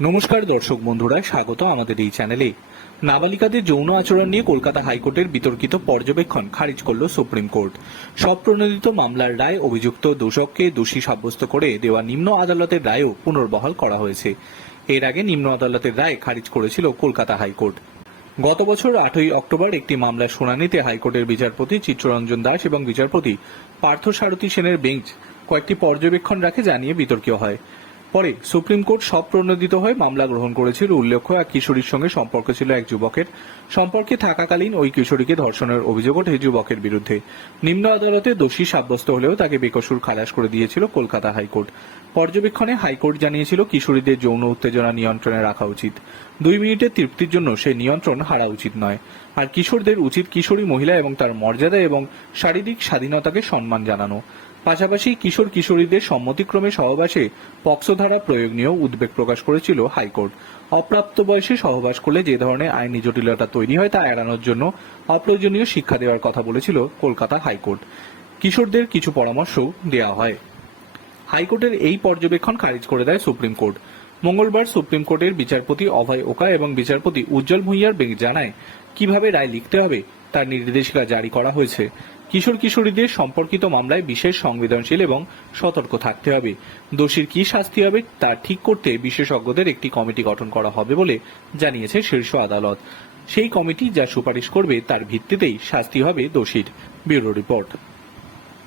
নমস্কার দর্শক বন্ধুরা, স্বাগত আমাদের এই চ্যানেলে। নাবালিকাদের যৌন আচরণ নিয়ে কলকাতা হাইকোর্টের বিতর্কিত পর্যবেক্ষণ খারিজ করল সুপ্রিম কোর্ট। প্রণোদিত মামলার রায় অভিযুক্ত দোষককে দোষী সাব্যস্ত করে দেওয়া নিম্ন আদালতের রায়ও পুনর্বহাল করা হয়েছে। এর আগে নিম্ন আদালতের রায় খারিজ করেছিল কলকাতা হাইকোর্ট। গত বছর আটই অক্টোবর একটি মামলার শুনানিতে হাইকোর্টের বিচারপতি চিত্ররঞ্জন দাস এবং বিচারপতি পার্থ সারথী সেনের বেঞ্চ কয়েকটি পর্যবেক্ষণ রাখে জানিয়ে বিতর্কীয় হয়। পরে সুপ্রিম কোর্ট সব প্রণোদিত হয়ে মামলা গ্রহণ করেছিল। উল্লেখ্য, এক কিশোরীর সঙ্গে সম্পর্ক ছিল এক যুবকের। সম্পর্কে থাকাকালীন ওই কিশোরীকে ধর্ষণের অভিযোগ ওঠে যুবকের বিরুদ্ধে। নিম্ন আদালতে দোষী সাব্যস্ত হলেও তাকে বেকসুর খালাস করে দিয়েছিল কলকাতা হাইকোর্ট। পর্যবেক্ষণে হাইকোর্ট জানিয়েছিল, কিশোরীদের যৌন উত্তেজনা নিয়ন্ত্রণে রাখা উচিত। দুই মিনিটের তৃপ্তির জন্য সে নিয়ন্ত্রণ হারা উচিত নয়। আর কিশোরদের উচিত কিশোরী মহিলা এবং তার মর্যাদা এবং শারীরিক স্বাধীনতাকে সম্মান জানানো। পাশাপাশি কিশোর কিশোরীদের সম্মতিক্রমে সহবাসে পক্সো ধারা প্রয়োগ নিয়েও উদ্বেগ প্রকাশ করেছিল হাইকোর্ট। অপ্রাপ্ত বয়সে সহবাস করলে যে ধরনের আইনি জটিলতা তৈরি হয় তা এড়ানোর জন্য অপ্রয়োজনীয় শিক্ষা দেওয়ার কথা বলেছিল কলকাতা হাইকোর্ট। কিশোরদের কিছু পরামর্শ দেওয়া হয়। হাইকোর্টের এই পর্যবেক্ষণ খারিজ করে দেয় সুপ্রিম কোর্ট। মঙ্গলবার সুপ্রিম কোর্টের বিচারপতি অভয় ওকা এবং বিচারপতি উজ্জ্বল ভূঁইয়ার বেঞ্চ জানায়, কীভাবে রায় লিখতে হবে, তার নির্দেশিকা জারি করা হয়েছে। কিশোর কিশোরীদের সম্পর্কিত মামলায় বিশেষ সংবেদনশীল এবং সতর্ক থাকতে হবে। দোষীর কি শাস্তি হবে তা ঠিক করতে বিশেষজ্ঞদের একটি কমিটি গঠন করা হবে বলে জানিয়েছে শীর্ষ আদালত। সেই কমিটি যা সুপারিশ করবে তার ভিত্তিতেই শাস্তি হবে দোষীর। Bureau report.